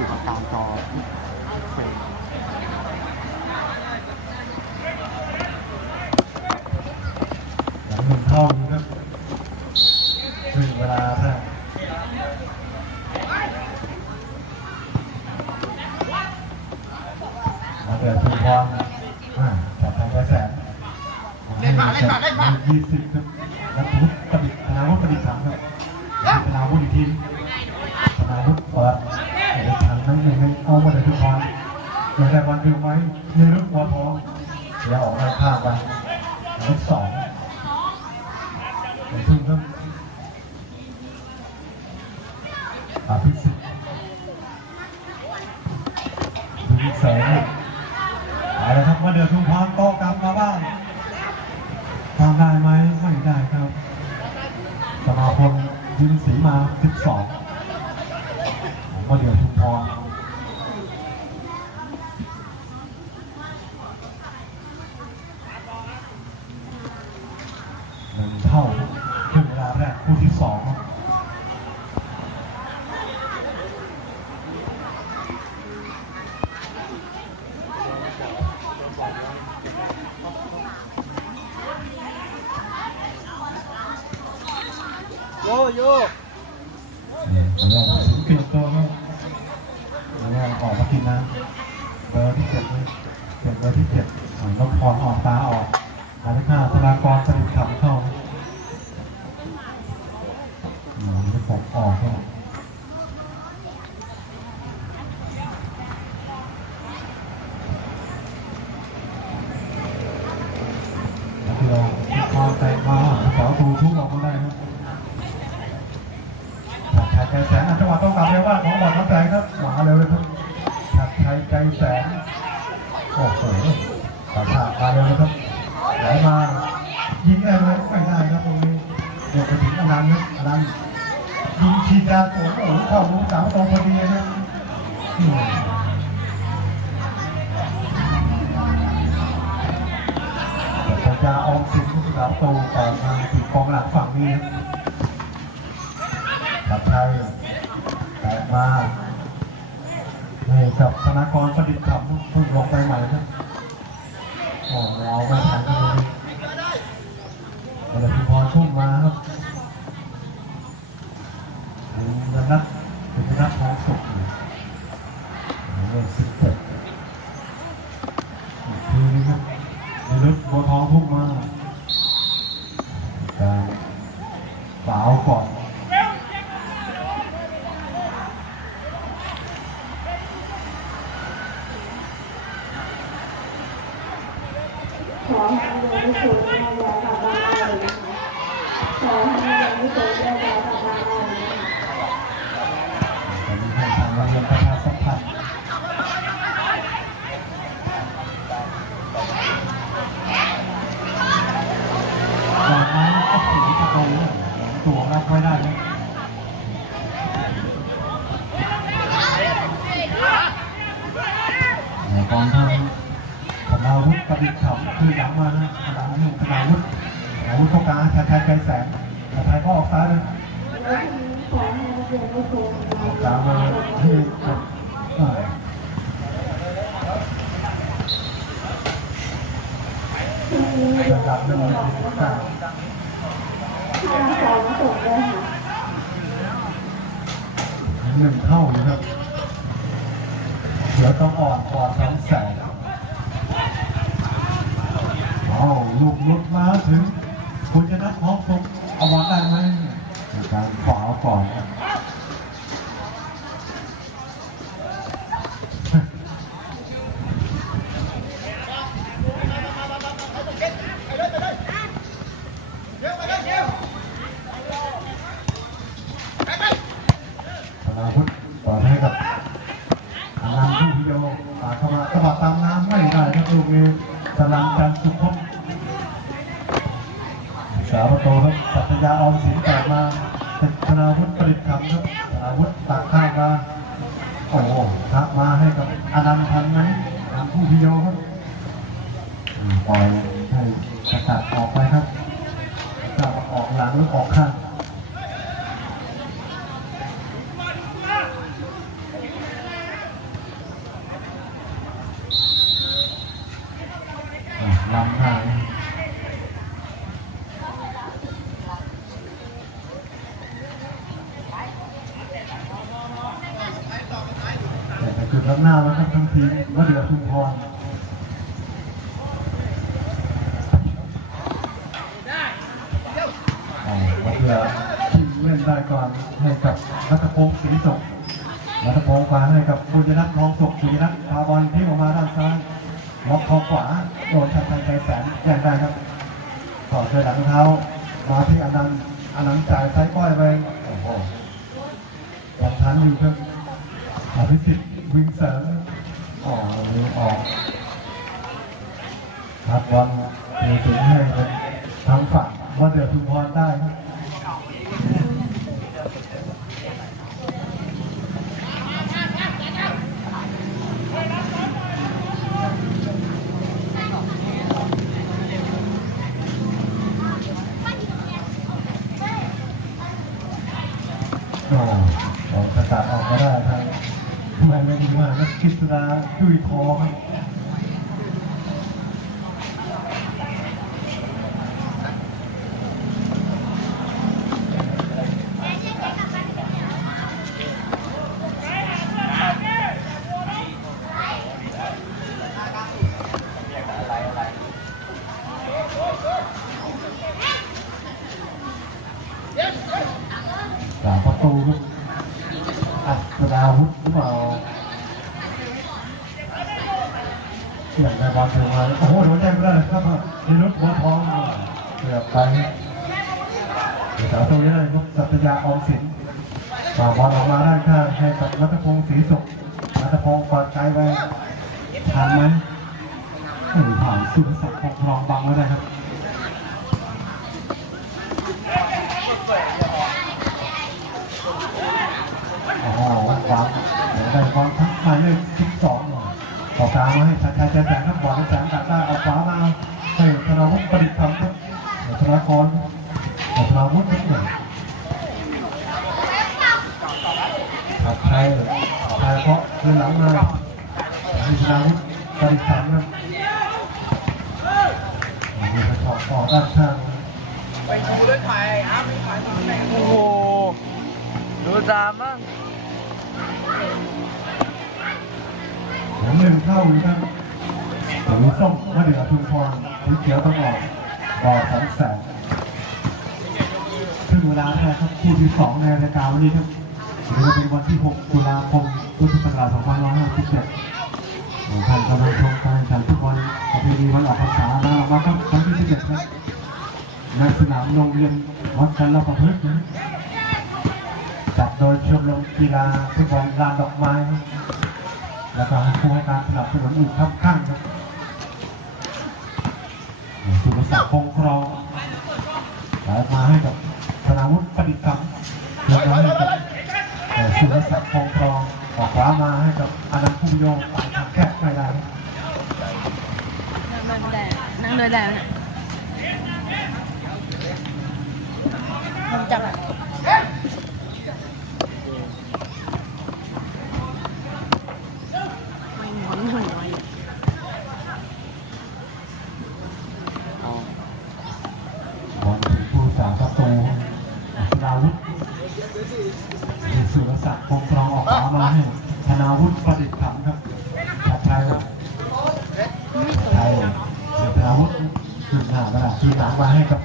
อยู่กั บ้านของบอลน้ำแสงครับหมาเร็วเลยครับฉัดชัยใจแสงโอ้โหขาขามาเร็วนะครับไหลมายิงได้ไหมไม่ได้ครับตรงนี้เดี๋ยวไปถึงอนันต์นะอนันต์ยิงชีดาโกนโอ้โเข้ามุมสาวตรงพอดีนะจะออมสินลูกสาวโตก่อมาถึงกองหลังฝั่งนี้ครับ อะไรที่พอช่วงมาครับ กองทัพธนาวุฒิประดิษฐ์ขำคือหลังมานะธนาวุฒิธนาวุฒิธนาวุฒิเข้กลางชาชัยใแสนชาชัยก็ออกซ้ายนะออกกลางมาที่จุระดับหนึ่งสิบสาหนึ่งเท่านะครับ เดี๋ยวต้องอ่อนกว่าสองแสงเอาลูกลุดมาถึง คุณจะนัดพร้อมพงเอาวางได้ไหมการขวาก่อน อออกระตาออกมาได้ทางทำไมไม่ดีมากนักคิดนาจุยทองครับสามประตูครับอัศดาวุฒิหรือเปล่าเสียงในบอลถึงมาโอ้โหโดนแจ้งไม่ได้ครับในรถหัวทองเกือบไปเดี๋ยวสาวตัวนี้เลยครับสัตยาออมสินฝากบอลออกมาด้านข้างให้กับรัตพงศ์ศรีสุขรัตพงศ์เปิดไกลไปทันไหมไม่ผ่านสุรศักดิ์คงคร องบังไว้ได้ครับโอ้โหวางเดี๋ยวได้บอลทั้งหมายเลขสิบสองต่อกลางมาให้ชายชายแสนครับบอลแสนตัดได้เอาขวามาให้ธนาวุฒิประดิษฐ์ทำครับธนากรธนาวุฒินิดหนึ่งขับไทยไทยเพราะเดินหลังมาให้ธนาวุฒิประดิษฐ์ทำครับ มีกระชอกต่อด้านข้างโอ้โหดูจามบ้างผมหนึ่งเข้าอยู่ครับสีส้มมาเดือดชุมพรสีเขียวต้องออกบอสองแสนถึงเวลาแล้วครับคู่ที่สองในรายการวันนี้ครับถือว่าเป็นวันที่ 6 ตุลาคมพุทธศักราช2557ท่านกำลังชมการแข่งขันฟุตบอลประเพณีวันออกพรรษา ในสนามโรงเรียนวัดจันทร์ประพฤติจัดโดยชมรมกีฬาฟุตบอลลานดอกไม้ แล้วก็ให้ผู้ให้การสนับสนุนอีกครับข้างครับสุรศักดิ์คงครองไหลมาให้กับ มาให้กับ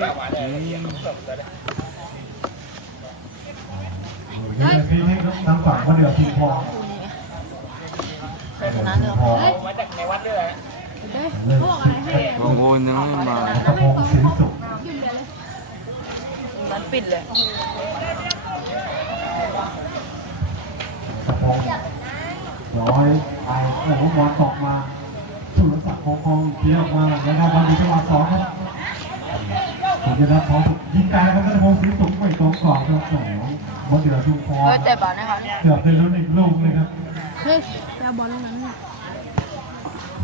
เห็นอยู่ในพีนี้ครับทางฝั่งก็เดือดทีมพองเคยชนะเรื่องพองเฮ้ยเริ่มสิบเอ็ดบางคนยังไม่มากระพงศรีสุขนั้นปิดเลย กระพงร้อยไปโอ้โหบอลตกมาสุรศักดิ์คงคงเที่ยวมาแล้วได้บอลในจังหวะสองครับผมจะรับของสุดยิงไกลแล้วครับกระพงศรีสุขไม่ ตรงกรอบครับโอ้โหบอลเดือดชุมพรเฮ้ยแต่บอลนะครับเกือบเป็นลุ้นอีกลูกเลยครับเฮ้ยไปเอาบอลตรงนั้นน่ะ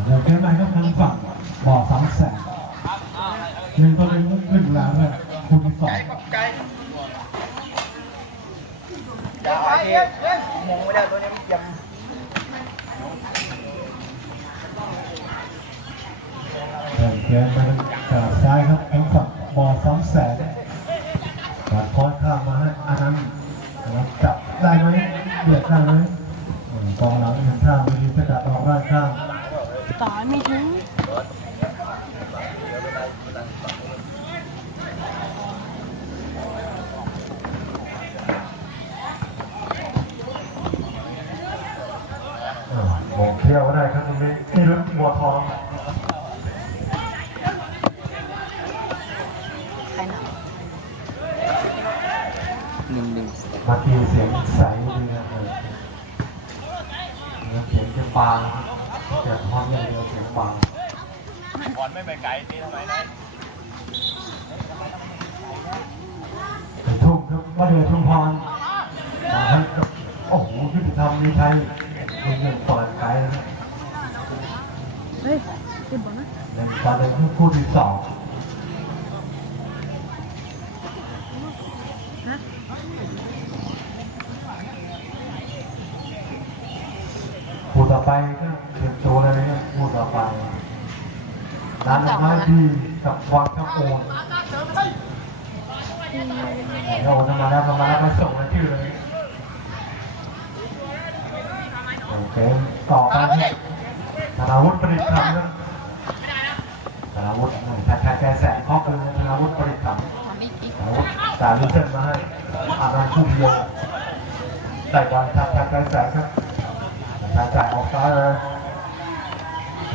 เดี๋ยวเกมใหม่ครับทางฝั่งบ่อสามแสนหนึ่งตัวหนึ่งขึ้นแล้วครับคู่ที่สองจะเอาเทมงไม่ได้ตัวนี้ยังเริ่มเกมมาจากซ้ายครับทางฝั่งบ่อสามแสนการคอนข้ามมาให้อันนั้นอันนั้นจับได้ไหมเบียดได้ไหมอืมกองหลังเห็นท่ามีสกัดออกด้านข้าง ตายไม่ถึง อ่าโมงเที่ยวก็ได้ครับตรงนี้นี่รถบัวทอง ใครหนัก หนึ่งหนึ่งมาทีเสียงใสดีนะเออเสียงจะบางแต่พอนอย่างเดียวเสียงบางบอลไม่ไปไกลนี่ทำไมนะทุ่มครับว่าเดือชุมพรมาให้กับโอ้โหยุติธรรมมีชัยมีเงินเปิดไกลแล้วนะเฮ้ยเก็บบอลนะหนึ่งตอนหนึ่งคู่ที่สอง ฮะ คู่ต่อไปก็เตรียมตัวเลยนะครับคู่ต่อไปร้านอกับควังข้าวโอนเราทำมาแล้วทำมาแล้วมาส่งราชื่อเลยโอเคต่อไปครับธนาวุฒิประดิษฐ์คำครับธนาวุฒิแท้แท้แสนข้อคือธนาวุฒิประดิษฐ์คำธนาวุฒิจ่ายลูกเส้นมาให้อานันต์คู่เดียวใส่บอลทับแท้แสนครับจ่ายจ่ายออกซ้ายเลย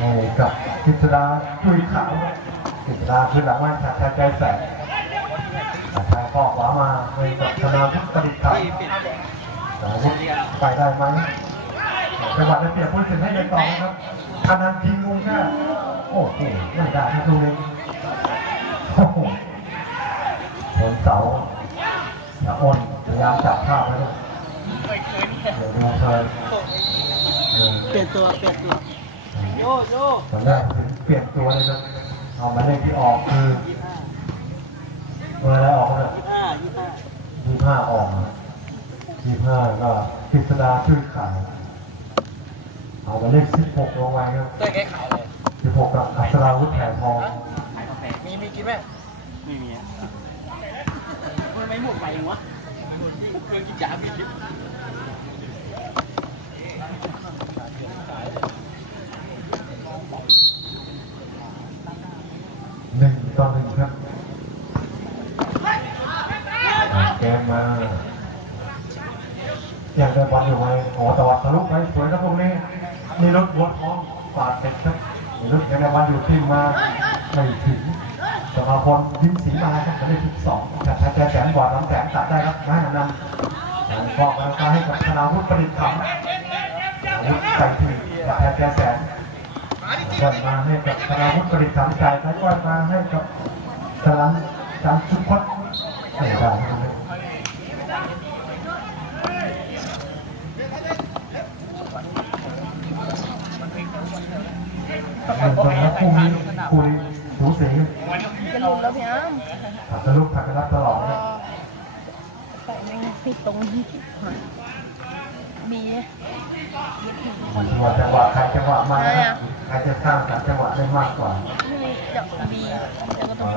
ให้กับกิษดาจุยขาวกิษดาขึ้นหลังมาแท้แท้แสนแท้ข้อขวามาให้กับธนาวุฒิประดิษฐ์คำสาวุธไปได้ไหมจังหวะได้เปรียบผู้สินให้เดินต่อนะครับอานันต์ยิงมุมแค่โอ้โหไม่ได้ครับตรงนี้โอ้โหบนเสาอย่อ้นพยายามจับภาพนะครับเดี๋ยวดูเธอเปลี่ยนตัวเปลี่ยนตัว ตอนแรกถึงเปลี่ยนตัวเลยครับเอาหมายเลขที่ออกคือเบอร์อะไรออกเนี่ยห้ายี่ห้ายี่ห้าออกยี่ห้าก็กฤษดาชื่อขาวเอาหมายเลขสิบหกลงไว้ครับเต้ยแก้ข่าวเลยสิบหกกับอัศราวุธแผ่ทองมีมีกินไหมไม่มีอะมันไม่หมดไปวะเครื่องกินยาพี่คิด หนึ่งต่อหนึ่งครับเกมมายังได้บอลอยู่ไหมโอ้แต่ว่าทะลุไปสวยครับตรงนี้นี่รถบัวทองปาดเป็ดครับนี่รถยังได้บอลอยู่ที่มาไม่ถึงสมาพลยิ้มสีมาครับหมายเลขที่สองจากชายแดนแสนกว่าน้ำแสนตัดได้ครับง่ายนำการฟอกกำลังกายให้กับธนาวุฒิประดิษฐ์ขำวุธใส่ถึงจากชายแดน แสนมาให้กับธนาวุฒิประดิษฐ์สามจ่ายท้ายบอลมาให้กับสลันจันทร์สุพจน์ไม่ได้ครับเงินคนละคู่นี้คู่นี้สูสีจะหลุดแล้วพี่อ้ำผักกระลุกผักกระรับตลอดนะแต่แม่งผิดตรงนี้ดีจังหวะจังหวะใครจังหวะมา นะครับใครจะสร้างสรรค์จังหวะได้มากกว่าไม่จะบีแล้วก็ต้อง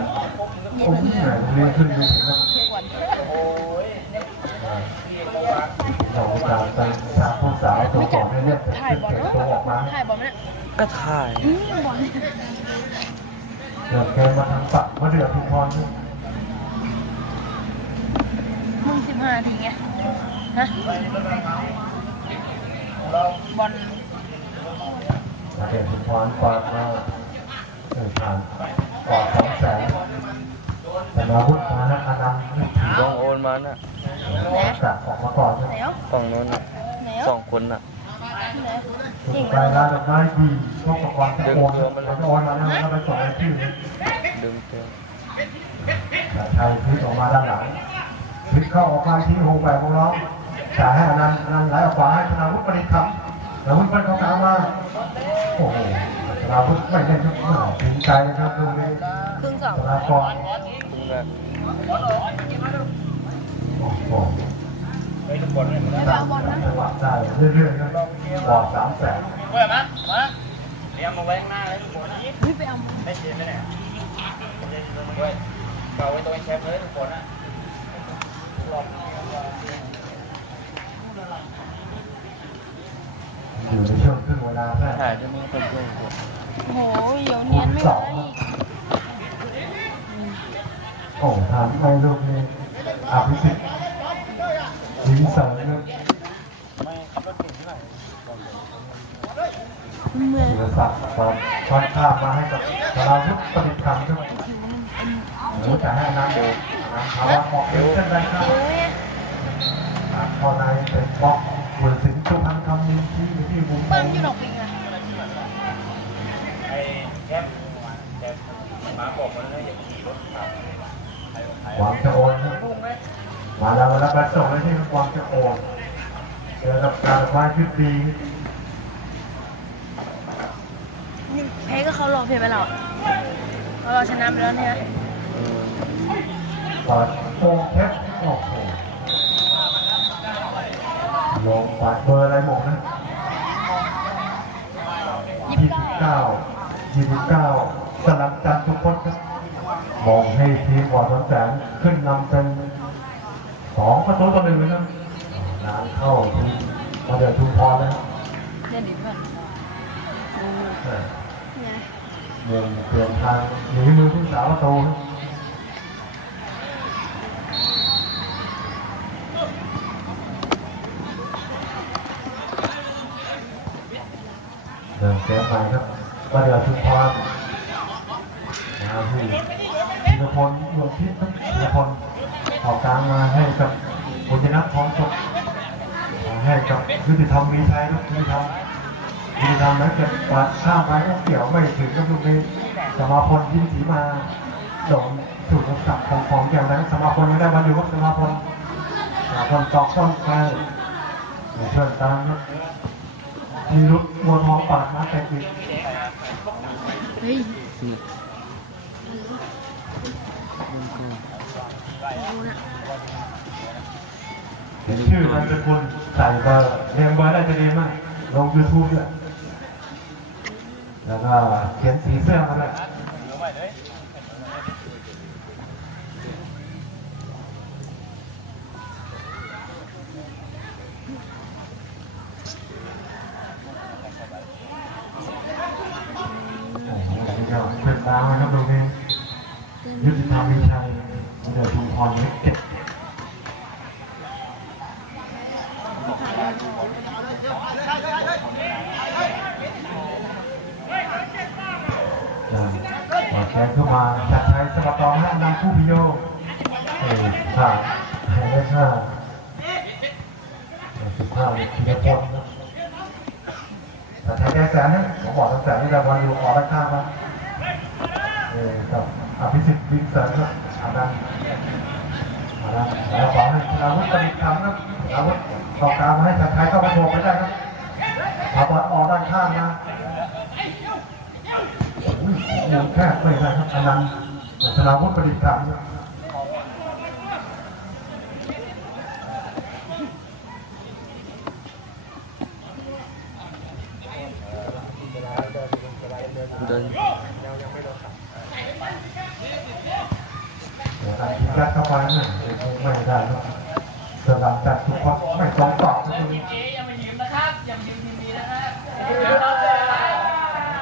โอ้ยเหนื่อยเรียนขึ้นเลยครับเที่ยววันเราจะไปถามผู้สาวตัวก่อนให้เรียกเป็นถ่ายบอลเก็บตัวออกมาถ่ายบอลไหมเนี่ยก็ถ่ายอืมบอลเดินเกมมาทางฝั่งมะเดือทุพรนี่มึงสิบห้าทีไงฮะบอล มะเดือทุพรเปิดมาเออผ่านกอดสองแสนแต่มาวุฒิมานะอนันต์ลองโอนมาน่ะกะออกมาก่อนนะฝั่งโน้นน่ะสองคนน่ะไหนสุเก่ดงท้ายร้านดอกไม้ดีพวกกับวันจะโอนมันจะโอนมาแล้วก็ไปส่งรายชื่อดึงเตียงแต่ไทยพลิกออกมาด้านหลังพลิกเข้าออกมาที่โฮแบกของเราจ่ายให้อนันต์อนันต์ไหลออกขวาให้ธนาวุฒิประดิษฐ์ทำธนาวุฒิประดิษฐ์เข้ากลางมา โอ้โหธนาวุฒิไม่เล่นทุกหน่อยถึงใจนะครับตรงนี้ครึ่งสอนากรโอ้โหไปทุกคนเลยไม่ไปเอาบอลนะจังหวะได้เรื่อยๆครับบอดสามแสนเพื่อนมามาเตรียมมาไว้ข้างหน้าเลยทุกคนไม่ไม่เชียไม่ไหนเว้ยเก่าไว้ตัวเองแชมป์เลยทุกคนอะ อยู่ในช่วงครึ่งเวลาแรกถ่ายจะมีคนช่วยโอ้โหเดี๋ยวเนียนไม่สไหวองโอ้ทำไม่ลูกนี้อภิสิทธิ์ยิงเสริมครับไม่ขับรถเก่งที่ไหนเมื่อยศิลศักดิ์ตอนทอดข้ามมาให้กับธนาวุฒิประดิษฐ์คำครับหรือจะให้น้ำเดือดน้ำภาวะออกเร็วเส้นได้ครับคิ้วเนี่ยพอในเป็นบล็อกบุญสิง ห์สุพรรณคำนินที่อยู่ที่มุมเปิ้ลอยู่หนองปิงอะไอ้แชมป์แชมป์มาบอกมันเลยอย่าขี่รถขับหวังจะโอนครับมาแล้วมาแล้วไปส่งเลยที่หวังจะโอนเจอกับการไฟพิษดีนี่แพ้ก็เขารอเพลไปแล้วเราเราชนะไปแล้วเนี่ยเปิดโป่งเพชรโอ้โห ลงปัดเบอร์อะไรหมดนะยี่สิบเก้ายี่สิบเก้าสลับจันทร์ทุกคนครับมองให้ทีมวอร์ดแสนขึ้นนำเป็นสองประตูต่อหนึ่งเลยครับงานเข้าทีมมาเดือดทุมพรแล้วเล่นดีเพื่อนดูเนี่ยมุมเปลี่ยนทางหนีมือผู้สาวประตูเดินเกม ไปครับมาเดือดทุมพรมาที่ธีรพลหลวงพิษครับธีรพลออกกลางมาให้กับบุญชนะทองสดให้กับยุติธรรมมีชัยครับยุติธรรมดีทำแล้วเก็บกวาดข้ามไปก็เกี่ยวไม่ถึงก็ลูกนี้สมาพลยิ้มสีมาโดนถูกสับของของเกี่ยวแล้วสมาพลไม่ได้มาดูว่าสมาพลสมาพลตอกต้นไปเชิญตามครับ ทีรุดวัวทองปากนะแต่กเฮ้ยเห็นชื่อนามสกุลใส่ก็เรียงไว้ได้จะดีมากลงยูทูบด้วยแล้วก็เขียนสีเสื้อมาด้วยโอ้ โหนี่ก็เป็นดาวนะครับตรงนี้ยุติธรรมมีชัยเดือดชุมพรเล็กเก็บปอดแกนเข้ามาจัดใช้สมัครต่อให้นางผู้พิโยเออค่ะให้ได้ค่ะสิบห้าทีละคนนะแต่ไทยแก้แสนนะผมบอกตั้งแต่ที่เราวันอยู่ขอราคามาเออ กับอภิสิทธิ์วินเซนครับมาด้านมาด้านแล้วขอให้ธนาวุฒิประดิษฐ์คำครับธนาวุฒิต่อกลางมาให้จัดใช้เข้ามาโถกไม่ได้ครับเอาบอลออกด้านข้างนะยังแค่ไม่ได้ครับอนันนั้นธนาวุฒิประดิษฐ์ครับ เดิน เดี๋ยวการทิ้งยัดเข้าไปนะไม่ได้ครับสลับจัดทุกคนไม่ตรงต่อครับตรงนี้ อย่ามายืมนะครับ อย่ามายืมทีมนี้นะครับเดี๋ยวพร้อมเลย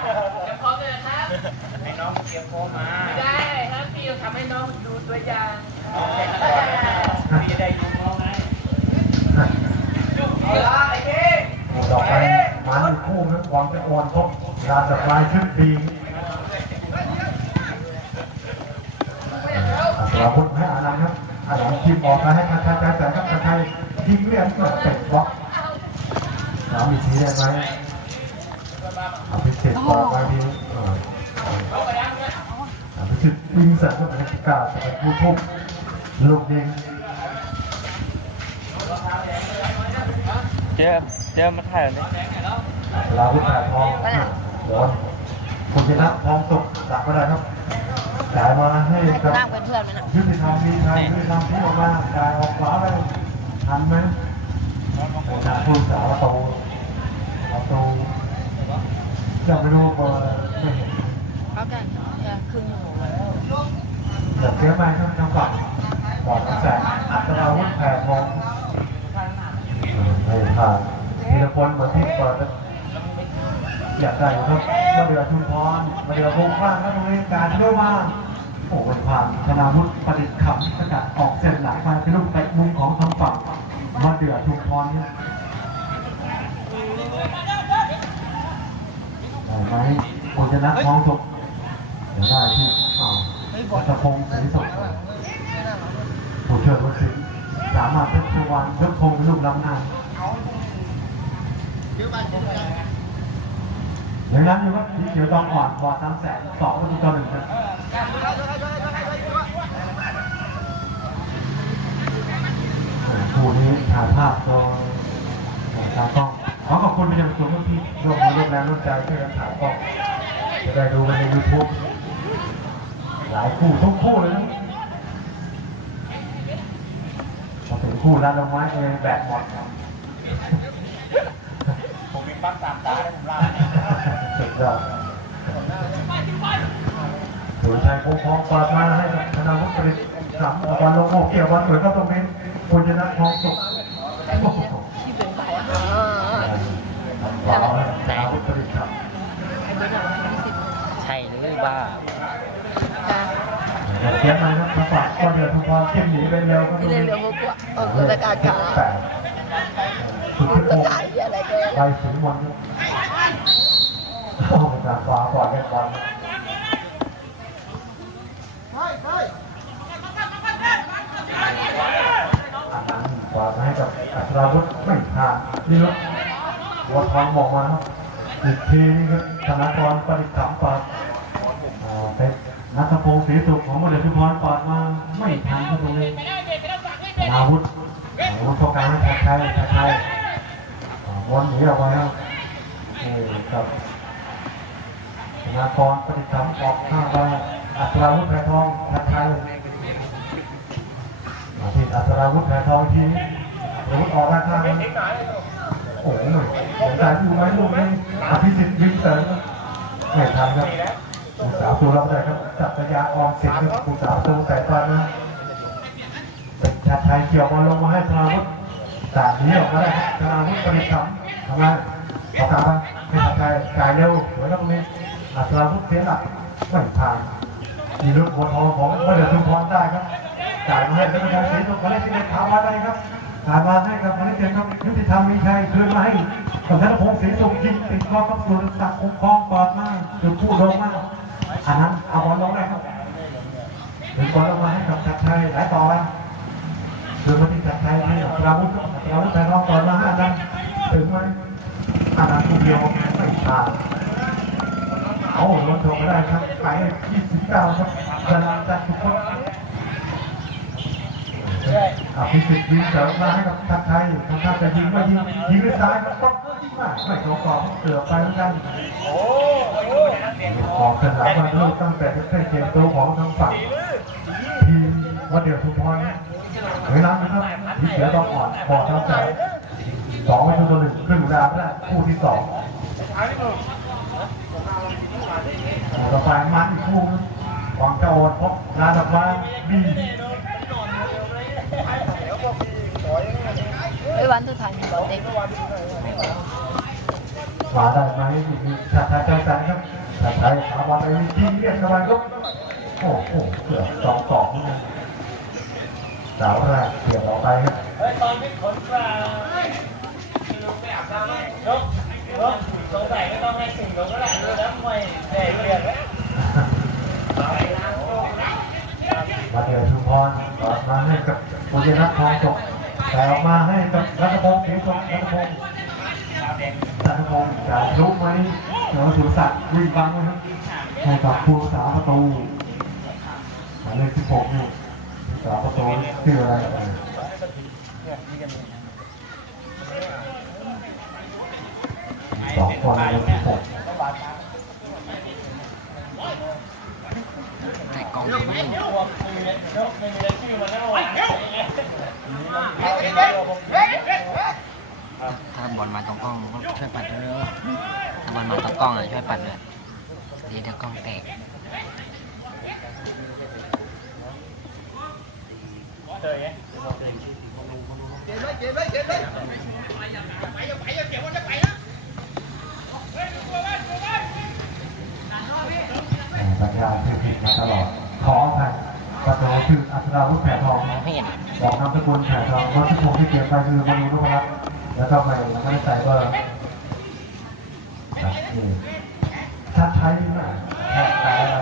เดี๋ยวพร้อมเลยนะครับให้น้องเตรียมพร้อมมา ได้ครับพี่ทำให้น้องดูตัวอย่างพี่ได้ยูน้องไงเอาละไอ้เก้ง ต่อไปมันคู่นะหวังจะอ่อนทบลาจากลายชุดดี เราพุทธให้อานันต์ครับอานันต์ทีมออกมาให้ทันทันใจแสงครับทันไทยยิงเรียบเปิดเตะบล็อกสามอีกทีได้ไหมอภิสิทธิ์บอกมาทีเอออภิสิ ทธิ์วิ่สร็จก็เป็นที่เก้าจะเป็นผู้ทุบลูกยิงเจอเจอมาถ่ายเลยลาวุธแผ่ทองโดนคุณชนะทองสุกจับก็ได้ครับจ่ายมาให้กับยุติธรรมมีไทยยุติธรรมที่ออกมาจ่ายออกขวาไปทันไหมโอ้ทางผู้สาวประตูประตูยังไม่รู้เบอร์ไม่เห็นเอากันเออครึ่งชั่วโมง เดี๋ยวเสียไปทั้งทางฝั่งบอดแสงอัตราวุธแผ่ทองไม่ผ่านธีรพลเหมือนที่เปิดอยากได้ครับมาเดือชุมพรมาเดือวงข้างแล้วตรงนี้การด้วยมาโอ้เป็นผ่านธนาวุฒิประดิษฐ์ขำสกัดออกเส้นหลังไปเป็นลูกเตะมุมของทางฝั่งมาเดือชุมพรเนี่ยได้ไหมคุณชนะทองสุกเดี๋ยวได้ที่อ้าววัช พงศ์ศรีสุขผู้เชิดวัสินสามารถเพชรสุวรรณยกธงลูกล้ำหน้าอยังนั้นอยู่ครับสีเขียวจองอ่อนบอดสามแสนสองประตูต่อหนึ่งครับคู่นี้ถ่ายภาพโดยตากล้องขอขอบคุณไปยังส่วนย์ที่ร่วมมาร่วมแรงร่วมใจช่วยกันถ่ายกล้องจะได้ดูกันในยูทูบ หลายคู่ทุกคู่เลยนะพอถึงคู่แล้วเราไม้เองแบตหมดครับผมมีปั๊บตามตาเลยผมลาสุดยอดสุนชัยคงทองเปิดมาให้ธนาวุฒิผลิตสามบอลลงโมเกี่ยวบอลสวยเข้าตรงนี้คุณชนะทองสุขโอ้โห ที่เป็นไปอะ ขวาธนาวุฒิผลิตครับ ไอ้เบอร์หนึ่งมีสิบ ใช่หรือบ้า จ้า เขียมาครับทางฝั่งก็เดือดทุกพอเข้มหนีไปเร็วครับที่เร็วกว่าเออตะการขาแปดสุดที่ตการอะไรก็ใบสีมนต์โอ้จากขวาก่อนเล่นบอลอันนั้นขวาให้กับอัศราวุธไม่ทานนี่ครับหัวทองมองมาครับอีกทีนี่ครับธนากรประดิษฐ์ขำปาดอ่าเป็ นัทพงศ์ศรีสุขของมเดลชุมพรปาดมาไม่ทันครับตรงนี้ธนาวุฒิอาวุธเข้ากลางชัดชัยชัดชัยอ่าวนหนีออกมาแล้วนี่ครับธนากรประดิษฐ์ขำออกข้างไปอัศราวุธแพรทองชัดชัยมาที่อัศราวุธแผ่ทองทีนี้อาวุธออกด้านข้างโอ้โหเสียดายอยู่ไหมลูกนี้อภิสิทธิ์ยิงเสริมไม่ทันครับ สาวตัวรับได้ครับจักรยาออมสินครับผู้สาวตัวสายตานะเป็นชาติไทยเกี่ยวบอลลงมาให้ธนาวุฒิจากนี้ออกมาได้ธนาวุฒิปริศมทำไมเอาตามไปเป็นชาติไทยจ่ายเร็วสวยแล้ตรงนี้อัศราวุธเสียหลักไม่ผ่านมีลูกหัวทองของเมื่อเดือดทุมพรได้ครับจ่ายมาให้ธนาคารสีสุขมาได้ที่เป็นถามมาได้ครับถามมาให้กับมาได้เจนครับยุติธรรมมีชัยคืนมาให้กับธนพงศ์ศรีสุขยิงติดกรอบครับส่วนตักคุ้มครองปอดมากจุดผู้ลงมาก อันนั้นเอาบอลลงได้ครับถึงบอลลงมาให้กับชัดชัยไหลต่อไปคืนมาที่ชัดชัยที่อัคราวุธราวุธแต่น้องต่อมาห้าดันถึงไหมอันนั้นคนเดียวไม่ผ่านเอาลงโถไม่ได้ครับไป29ครับกำลังจะทุกคนอภิสิทธิ์ยิงเสริมมาให้กับทัพไทยทัพไทยจะยิงไม่ยิงยิงด้วยซ้ายครับต้องไม่ไม่ตรงกรอบเกือบไปเหมือนกัน ออกสนามมาลูกตั้งแต่แค่เกมตัวของทางฝั่งทีมวัดเดียวทุพรเวลานะครับที่เสือต้องอ่อนบอดทั้งสายสองไม่ถูกตัวหนึ่งขึ้นดาวแรกคู่ที่สองต่อไปมันอีกคู่หวังจะโอนพบงานดับมาบีไอ้วันสุดท้ายมีบอลเด็ก มาได้ไหมมีชาติไทยใจแสนครับชาติไทยเอาบอลไปยิงเรียกเข้าไปก็โอ้โหเกือบสองสองนะสาวแรกเปลี่ยนออกไปครับเฮ้ยตอนที่ขนกลางที่ลุงไปอาบน้ำไหมยกยกสงสัยไม่ต้องให้สิ่งลงก็ได้แล้วไม่ได้เรียนแล้วมาเดียวชุมพรมาให้กับปุญญนัททองศกแต่ออกมาให้กับรัตพงศ์ศรีสงรัตพงศ์ รัตพงจะลุกไหมเดี๋ยวสุรศักดิ์วิ่งบังนะครับให้กับผู้รักษาประตูหมายเลขที่หกนี่ผู้รักษาประตูชื่ออะไรเอ่ยสองคนหมายเลขที่หก ถ้าบอลมาตรงกล้องช่วยปัดด้วยถ้าบอลมาตรงกล้องอะช่วยปัดด้วยเดี๋ยวเดี๋ยวกล้องแตกสัญญาณผิดมาตลอดขออภัยประตูชื่ออัศราวุฒิแผ่ทองมองนบอกนามสกุลแผ่ทองวัดที่ผมที่เก็บไปคือมนูนพรัตน์ แล้วก็ไม่ไม่ใส่เบอร์ครับนี่ชัดใช้ไหมแค่อะไร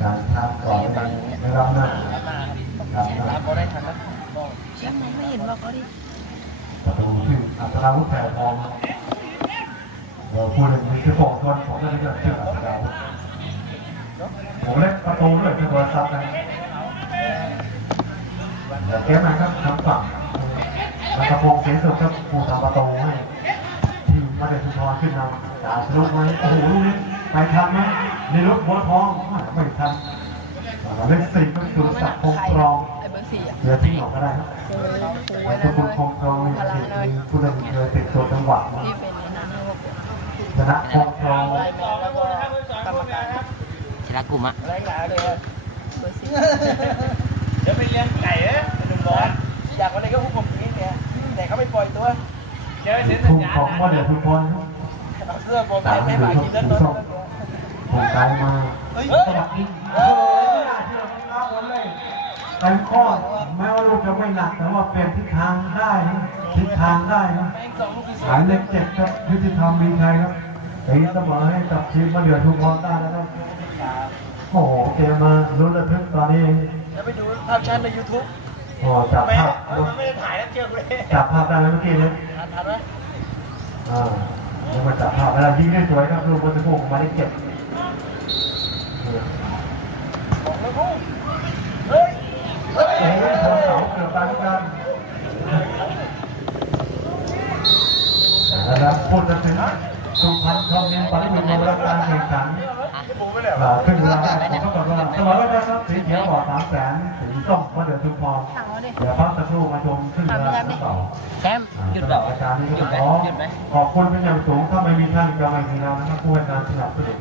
การทักก่อนแล้วกันไม่รับหน้ารับหน้ายังไม่เห็นบอกเขาดิประตูชื่ออัศราวุฒิแผ่ทองเดี๋ยวพูดถึงมีคือสองคนผมก็จะเลือกชื่ออัศราวุฒิผมเล่นประตูด้วยคือโทรศัพท์นะ เดี๋ยวเกมไหนครับทางฝั่งนัทพงศ์ศรีสุขครับผู้ทำประตูให้ทีมมาเดชุมพรขึ้นนำจ่าสลุกไหมโอ้โหลูกนี้ไปทันไหมนิรุตบัวทองไม่ทันเล่นสี่ก็คือสักดิ์พงษ์กรองไอ้เบอร์สี่อะเดี๋ยวทิ้งออกก็ได้ครับเจอครูไอ้ไว้ทุนะกคนครองเนี่ยมีผู้เล่นเคยติดตัวจังหวะนะที่เป็นในนั้นนะพวกชนะคงกรองไลน์แมนแล้วก็กรรมการทีละกลุ่มอะเดี๋ยวไปเลี้ยงไก่เอ้ย หนึ่งร้อยอยากอะไรก็พวกผมอย่างนี้เนี่ยแต่เขาไม่ปล่อยตัวเดี๋ยวไปเซ็นสัทุ่ญงญาของว่าเดี๋ยวทุกคนเอาเสื้อผมตาไปมไม่ดูหาชมกินแล้วผู้นชมผมไกลมาสวัสดีโอ้ยไม่น่าเชื่อไม่น่าวนเลยเต็มข้อแม้ว่าลูกจะไม่หนักแต่ว่าเปลี่ยนทิศทางได้นะทิศทางได้นะแม่งสองลูกที่สหมายเลขเจ็ดครับยุติธรรมมีชัยครับตีเสมอให้กับทีมมาเดือทุกคนได้แล้วครับโอ้โหเกมมาลุ้นระทึกตอนนี้เดี๋ยวไปดูภาพชัดใน YouTube โอ้จับไม่ภาพมันไม่ได้ถ่ายแล้วเจอกูเลยจับภาพได้ไหมเมื่อกี้เนี่ยทันทันไหมอ่าเดี๋ยวมาจับภาพแล้วยิงได้สวยครับดูบนสะโพกมาได้เจ็ดบอกแล้วกูเฮ้ยโอ้โหชนเสาเกือบตายเหมือนกันแล้วพูดกันถึง สุพรรณคอมเมนต์ปฏิบัติการการแข่งขันผมไม่ได้อ่าขึ้นเวลาแรกผมก็บอกว่าเสมอแล้วนะครับสีเขียวบอกสามแสนสีส้มมาเดือดชุมพรถังเขาดิเดี๋ยวพักสักครู่มาชมขึ้นเวลาที่ต่อแชมป์หยุดเปล่าอาจารย์นี้หยุก็ดไหมขอหยุดไหมขอบคุณเป็นอย่างสูงถ้าไม่มีท่านก็ไม่มีเรานะครับผู้ให้การสนับสนุน